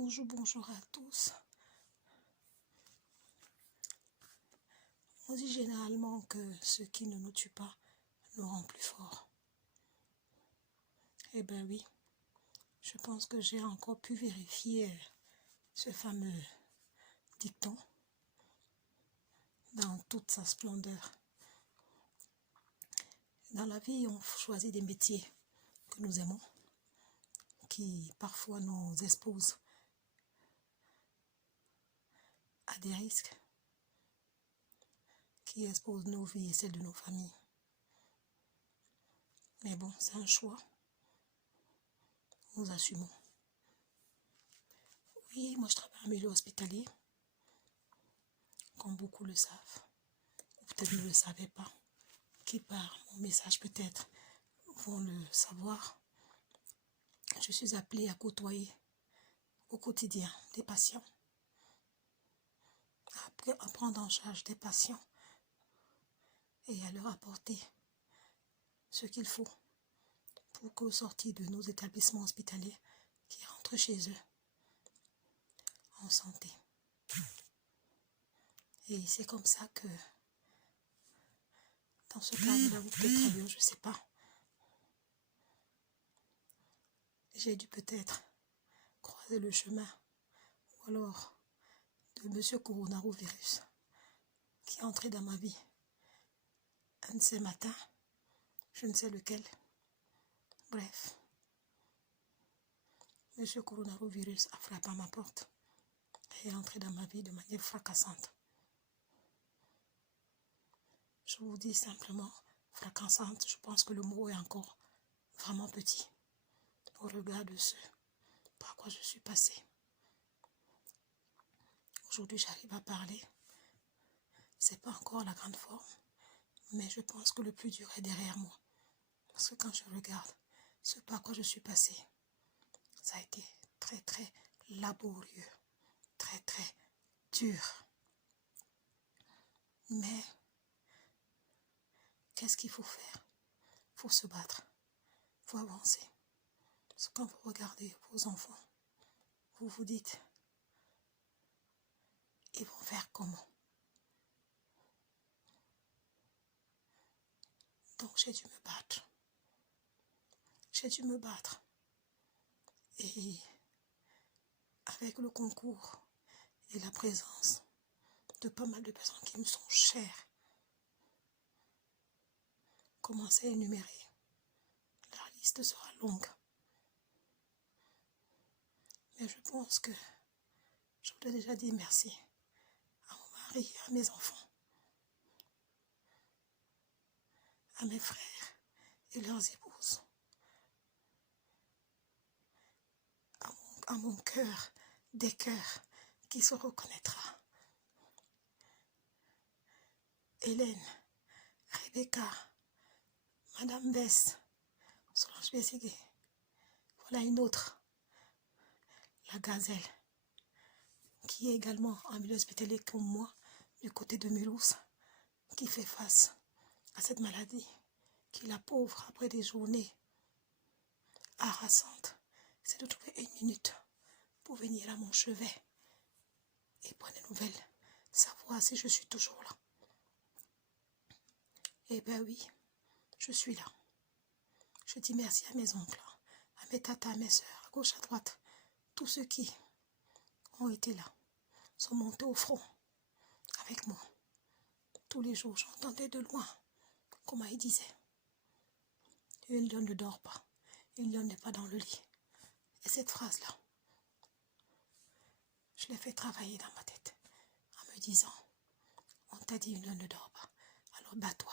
Bonjour, bonjour à tous. On dit généralement que ce qui ne nous tue pas nous rend plus forts. Eh bien oui, je pense que j'ai encore pu vérifier ce fameux dicton dans toute sa splendeur. Dans la vie, on choisit des métiers que nous aimons, qui parfois nous exposent à des risques, qui exposent nos vies et celles de nos familles. Mais bon, c'est un choix. Nous assumons. Oui, moi je travaille en milieu hospitalier, comme beaucoup le savent, ou peut-être ne le savaient pas, qui par mon message peut-être vont le savoir. Je suis appelée à côtoyer au quotidien des patients, à prendre en charge des patients et à leur apporter ce qu'il faut pour qu'au sortir de nos établissements hospitaliers, qu'ils rentrent chez eux en santé. Et c'est comme ça que, dans ce cadre-là, ou peut-être ailleurs, je ne sais pas, j'ai dû peut-être croiser le chemin, ou alors de M. Coronavirus, qui est entré dans ma vie un de ces matins, je ne sais lequel. Bref, M. Coronavirus a frappé à ma porte et est entré dans ma vie de manière fracassante. Je vous dis simplement fracassante, je pense que le mot est encore vraiment petit au regard de ce par quoi je suis passée. Aujourd'hui, j'arrive à parler. C'est pas encore la grande forme, mais je pense que le plus dur est derrière moi. Parce que quand je regarde ce par quoi je suis passée, ça a été très très laborieux, très très dur. Mais qu'est-ce qu'il faut faire? Il faut se battre, il faut avancer. Parce que quand vous regardez vos enfants, vous vous dites, ils vont faire comment? Donc j'ai dû me battre. J'ai dû me battre. Et avec le concours et la présence de pas mal de personnes qui me sont chères, commencez à énumérer. La liste sera longue. Mais je pense que je vous ai déjà dit merci à mon mari, à mes enfants, à mes frères et leurs épouses, à mon cœur des cœurs qui se reconnaîtra. Hélène, Rebecca, Madame Bess, Solange Bézigué. Voilà une autre, la Gazelle, qui est également en milieu hospitalier comme moi, du côté de Mulhouse, qui fait face à cette maladie, qui la pauvre après des journées harassantes, c'est de trouver une minute pour venir à mon chevet et prendre des nouvelles, savoir si je suis toujours là. Eh bien oui, je suis là. Je dis merci à mes oncles, à mes tatas, à mes soeurs, à gauche, à droite, tous ceux qui ont été là, sont montés au front avec moi. Tous les jours, j'entendais de loin, comment ils disaient, une lionne ne dort pas, une lionne n'est pas dans le lit. Et cette phrase-là, je l'ai fait travailler dans ma tête, en me disant, on t'a dit une lionne ne dort pas, alors bats-toi.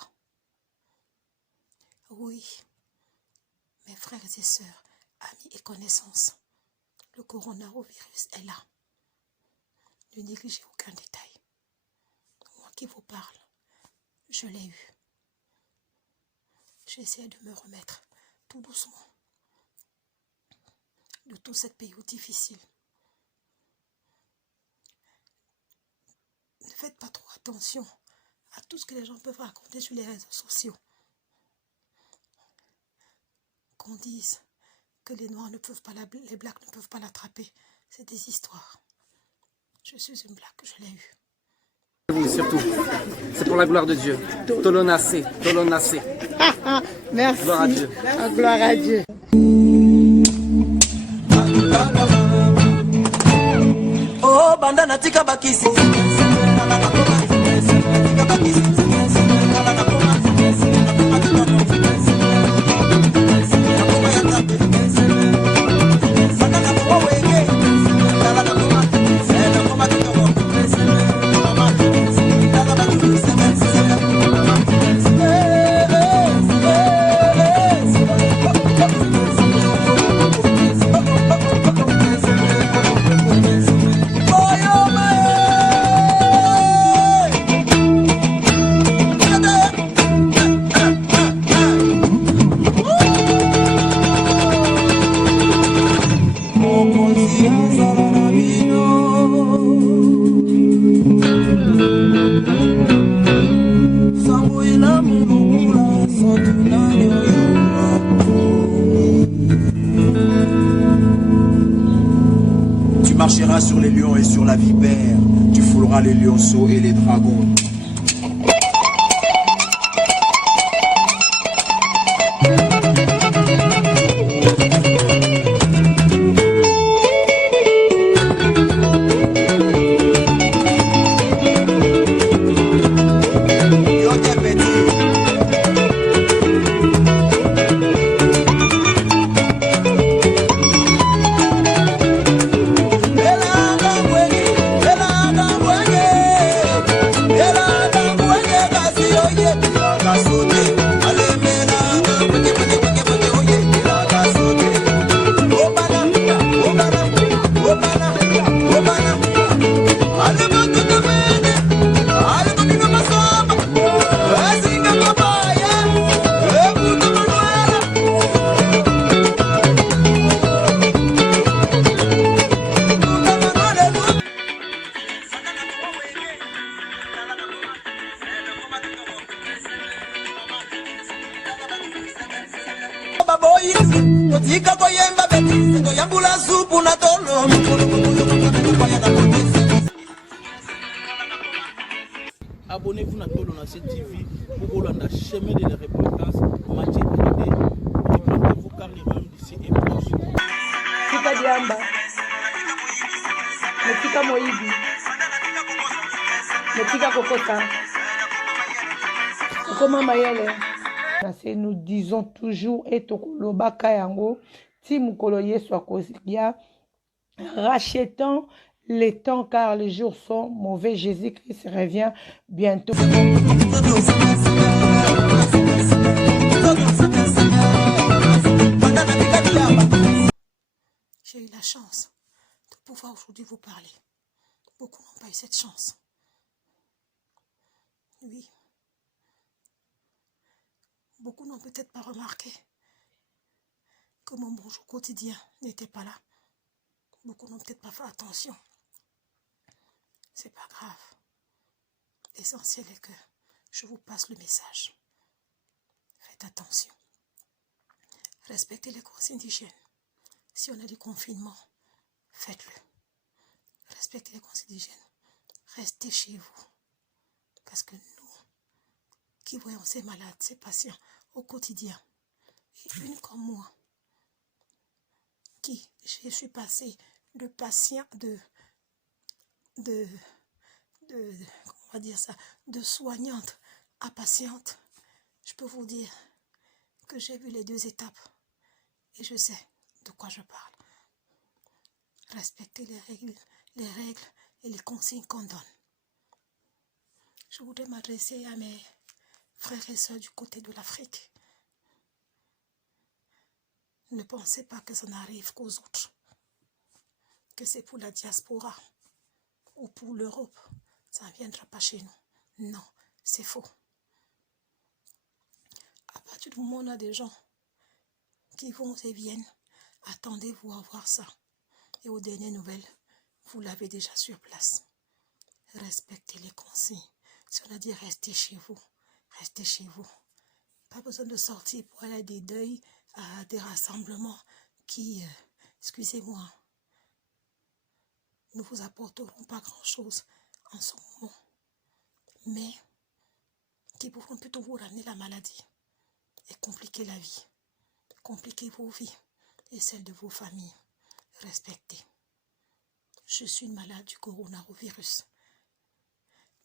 Oui, mes frères et sœurs, amis et connaissances, le coronavirus est là. Ne négligez aucun détail. Moi qui vous parle, je l'ai eu. J'essaie de me remettre tout doucement de toute cette période difficile. Ne faites pas trop attention à tout ce que les gens peuvent raconter sur les réseaux sociaux. Qu'on dise que les noirs ne peuvent pas, les blacks ne peuvent pas l'attraper. C'est des histoires. Je suis une blague, je l'ai eue. Vous surtout, c'est pour la gloire de Dieu. Tolonacé, Tolonacé. Merci. Gloire à Dieu. Gloire à Dieu. Oh, bandana tika bakisi. Tu marcheras sur les lions et sur la vipère, tu fouleras les lionceaux et les dragons. Abonnez-vous à Tolonacé TV pour la chemin de la repentance. Mathieu 3D, répondez-vous car les mêmes d'ici est proche. Tika Diamba. Metika Moïbi. Metika Kokota. Kokoma Mayele. Nous disons toujours et Tokoloba Kayango. Timukolo Yesu Akosia. Rachetons les temps car les jours sont mauvais. Jésus-Christ revient bientôt. J'ai eu la chance de pouvoir aujourd'hui vous parler. Beaucoup n'ont pas eu cette chance. Oui. Beaucoup n'ont peut-être pas remarqué que mon bonjour quotidien n'était pas là. Beaucoup n'ont peut-être pas fait attention. C'est pas grave. L'essentiel est que je vous passe le message. Faites attention. Respectez les consignes d'hygiène. Si on a du confinement, faites-le. Respectez les consignes d'hygiène. Restez chez vous. Parce que nous, qui voyons ces malades, ces patients au quotidien, et une comme moi, qui, je suis passée de patient, comment on va dire ça, de soignante à patiente, je peux vous dire que j'ai vu les deux étapes et je sais de quoi je parle. Respectez les règles et les consignes qu'on donne. Je voudrais m'adresser à mes frères et sœurs du côté de l'Afrique. Ne pensez pas que ça n'arrive qu'aux autres, que c'est pour la diaspora ou pour l'Europe. Ça ne viendra pas chez nous. Non, c'est faux. À partir du moment où on a des gens qui vont et viennent, attendez-vous à voir ça. Et aux dernières nouvelles, vous l'avez déjà sur place. Respectez les consignes. Si on a dit restez chez vous, restez chez vous. Pas besoin de sortir pour aller à des deuils, à des rassemblements qui, excusez-moi, ne vous apporteront pas grand-chose en ce moment, mais qui pourront plutôt vous ramener la maladie et compliquer la vie, compliquer vos vies et celles de vos familles. Respectez. Je suis malade du coronavirus.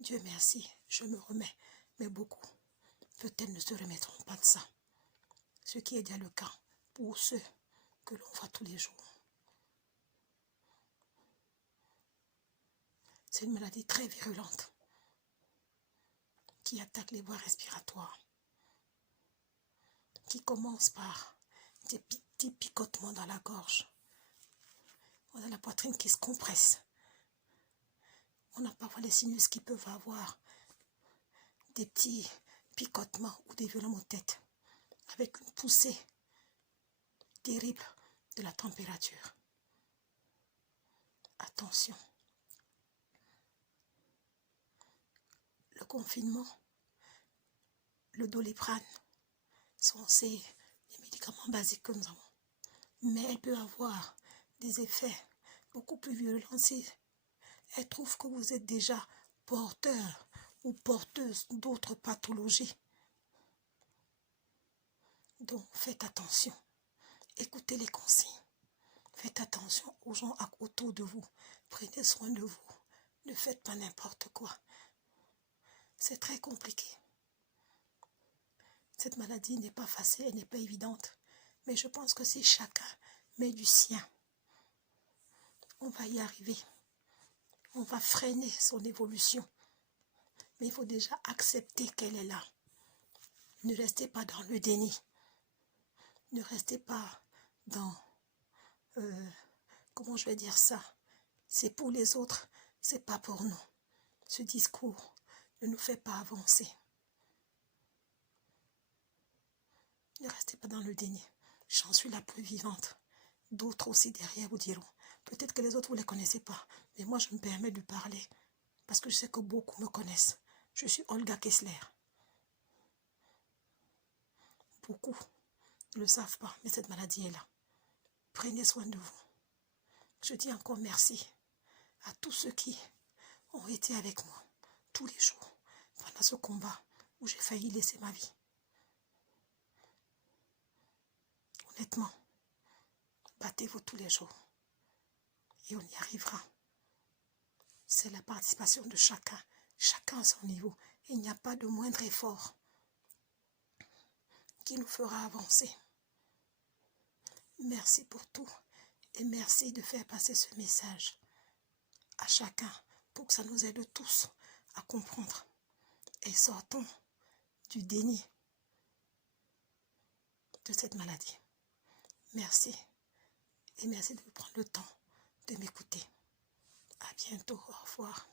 Dieu merci, je me remets, mais beaucoup peut-être ne se remettront pas de ça. Ce qui est déjà le cas pour ceux que l'on voit tous les jours. C'est une maladie très virulente qui attaque les voies respiratoires, qui commence par des petits picotements dans la gorge. On a la poitrine qui se compresse. On a parfois les sinus qui peuvent avoir des petits picotements ou des violents maux de tête, avec une poussée terrible de la température. Attention. Le confinement, le Doliprane, sont les médicaments basiques que nous avons. Mais elle peut avoir des effets beaucoup plus violents si elle trouve que vous êtes déjà porteur ou porteuse d'autres pathologies. Donc faites attention, écoutez les consignes, faites attention aux gens autour de vous, prenez soin de vous, ne faites pas n'importe quoi. C'est très compliqué. Cette maladie n'est pas facile, elle n'est pas évidente, mais je pense que si chacun met du sien, on va y arriver. On va freiner son évolution. Mais il faut déjà accepter qu'elle est là. Ne restez pas dans le déni. Ne restez pas dans... comment je vais dire ça? C'est pour les autres, c'est pas pour nous. Ce discours ne nous fait pas avancer. Ne restez pas dans le déni. J'en suis la plus vivante. D'autres aussi derrière vous diront. Peut-être que les autres, vous ne les connaissez pas. Mais moi, je me permets de parler. Parce que je sais que beaucoup me connaissent. Je suis Olga Kessler. Beaucoup ne le savent pas, mais cette maladie est là. Prenez soin de vous. Je dis encore merci à tous ceux qui ont été avec moi tous les jours pendant ce combat où j'ai failli laisser ma vie. Honnêtement, battez-vous tous les jours et on y arrivera. C'est la participation de chacun, chacun à son niveau. Il n'y a pas de moindre effort qui nous fera avancer. Merci pour tout et merci de faire passer ce message à chacun pour que ça nous aide tous à comprendre et sortons du déni de cette maladie. Merci et merci de prendre le temps de m'écouter. À bientôt, au revoir.